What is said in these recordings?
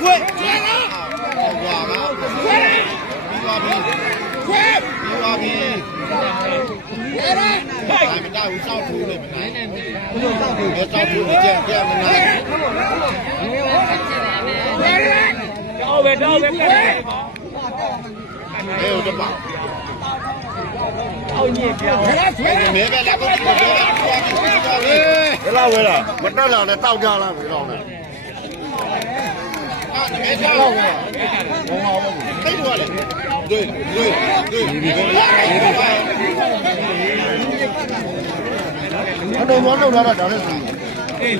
ခွေးပြီးပါပြီမတောက်စောက်ထူးလေမနာစောက်ထူးကြက်ကြက်မနာတော့ပဲကဲဟဲ့တော့ပါအောက်ညစ်ပြောင်းမဲပဲလက်ကိုပြောတာဘယ်လာဝဲလားမတက်လာနဲ့တောက်ကြလားဘယ်တော့လဲမဲချောင်းဘုံအောင်တိတ်သွားလေတွေ့အတော်မောလောက်လာတာဒါလည်းသိအေး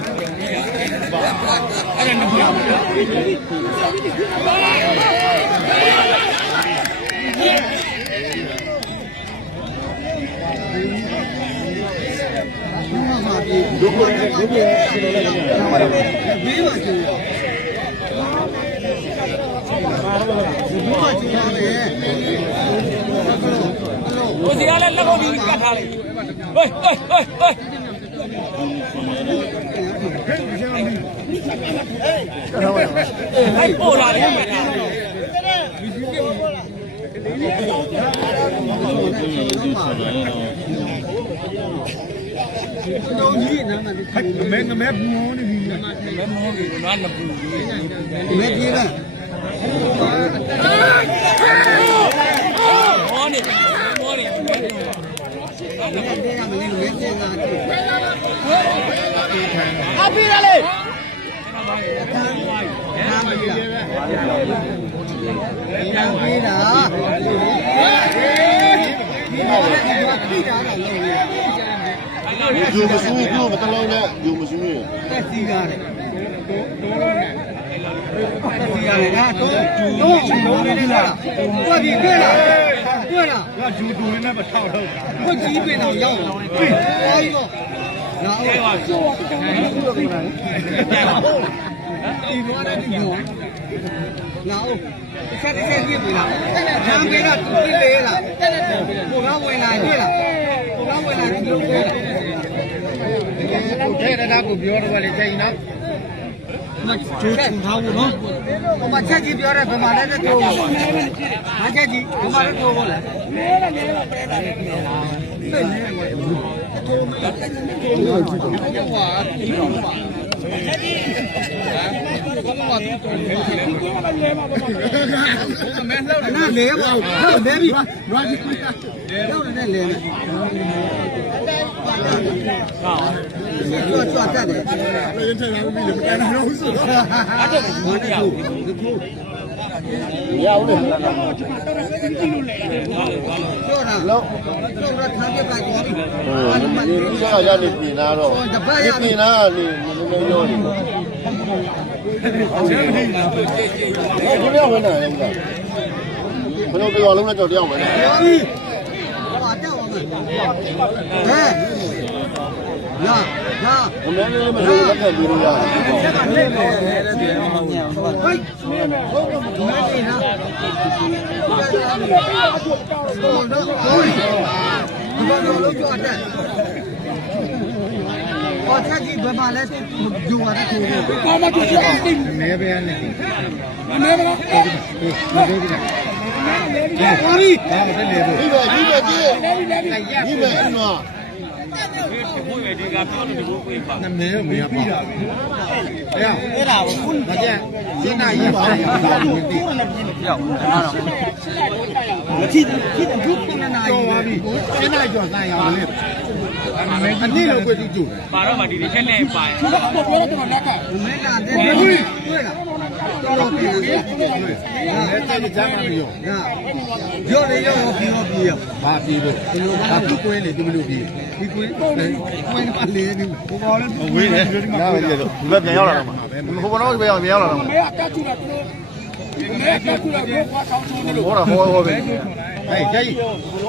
ပါအဲ့ဒါမဟုတ်ဒုက္ခနဲ့ဒုက္ခဘေးမှာကျိုး我这样来，那个你干他嘞？喂，还过来了，没不好的，没别的。阿比了嘞！有么输有么得了呢？有么输呢？在西边的，西边的啊，都的了，我的对了，要就多的那么套路。我基本上要，对，好一个，然后，一多的就多，然后。现在几回了？两回了，都回来了。不敢回来对了，不敢回来就回来。我看到他股票的话，你在哪？那就从他屋喏。我们前期标的，他妈的这多，俺前期他妈的多过来。那来吧，那来比，那那来。啊，做这的。要的。做了，做了他就把锅里。你这家里比哪喽？你比哪里？你没有的。我不要回来了，不能给我弄那酒店回来。哎，呀，我们那边有那个比如呀。我前期不买来就我的头，干嘛就是要定那边呢？那边吗？哪里？一百呢？那没有必要。哎呀，大姐，现在一把我记得就放在那里。现在叫啥样的？你都会去做。把那把地里先来摆。我不要这么难干。没干的。对了，都对了。在你家那里有。要的要比。把比不？把不贵的都没有比。贵的把来的。我搞了。贵的。那没得了，你不要变要了嘛？我不知道不要变要了嘛？没有干出来，没干出来，我上车的摸了摸呗。哎，可以。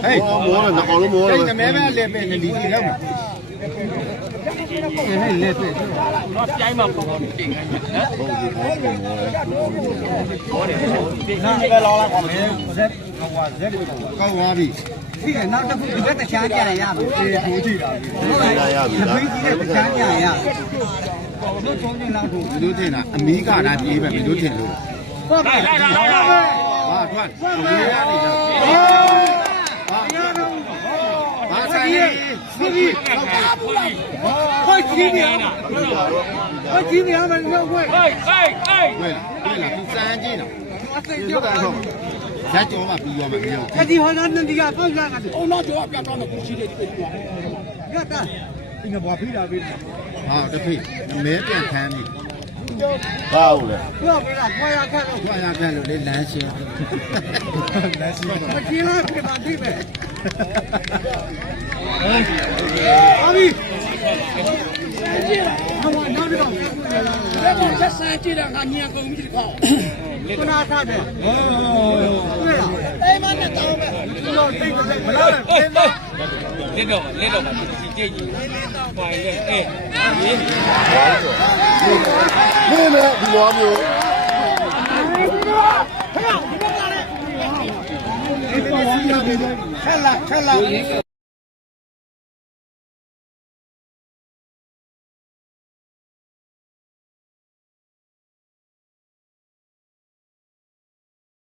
哎，摸了，那好多摸了。这买卖来买的利息了嘛？我加嘛不好的。那个老了，我们高洼的。这个那这不这个强点呀？对，不对的。飞机的强点呀？ တို့ချုံနေလားတို့ မင်းတို့ထင်တာအမီးကတာပြေးပဲမင်းတို့ထင်လို့ ဟုတ်ပါလား ဟာထွက်ဒီရနေကြဟာဆိုင်စီဗီဟုတ်ပါဘူး ဟိုကြီးနေဟိုကြီးနေမှာလို့ဝဲ တွေ့လားသူစမ်းကြည့်နော် အသိကြောက်တာ လက်ကြောမှပြီးသွားမှာမင်းတို့ အဒီဟောနာနေကပေါက်လာတယ် အုံတော့ကျော်ပြတ်တော့မကိုရှိတယ်ဒီပြေးသွား ရတာဒီကဘာဖိတာပဲ ဟာတဖေးမဲပြန်ခမ်းပြီဘာဟုတ်လဲ ပြောပြလားခွာရခက်လို့ ခွာရခန့်လို့လေလမ်းရှင်းလမ်းရှင်းပါ မကြည့်လားပြပါသိပဲအာမီဟောနောက်တော့ လက်ပေါ်ဆက်ဆန်းကြည့်တာငါညံကုန်ပြီဒီခေါက် ခုနထားတယ်တွေ့လားအိမ်မနဲ့တောင်းပဲတော့တိတ်တယ်မလား လက်တော့ဒီကြည့်ကြည့်ပိုင်လေအေး မင်းလည်းဒီလိုမျိုး ခက်လာ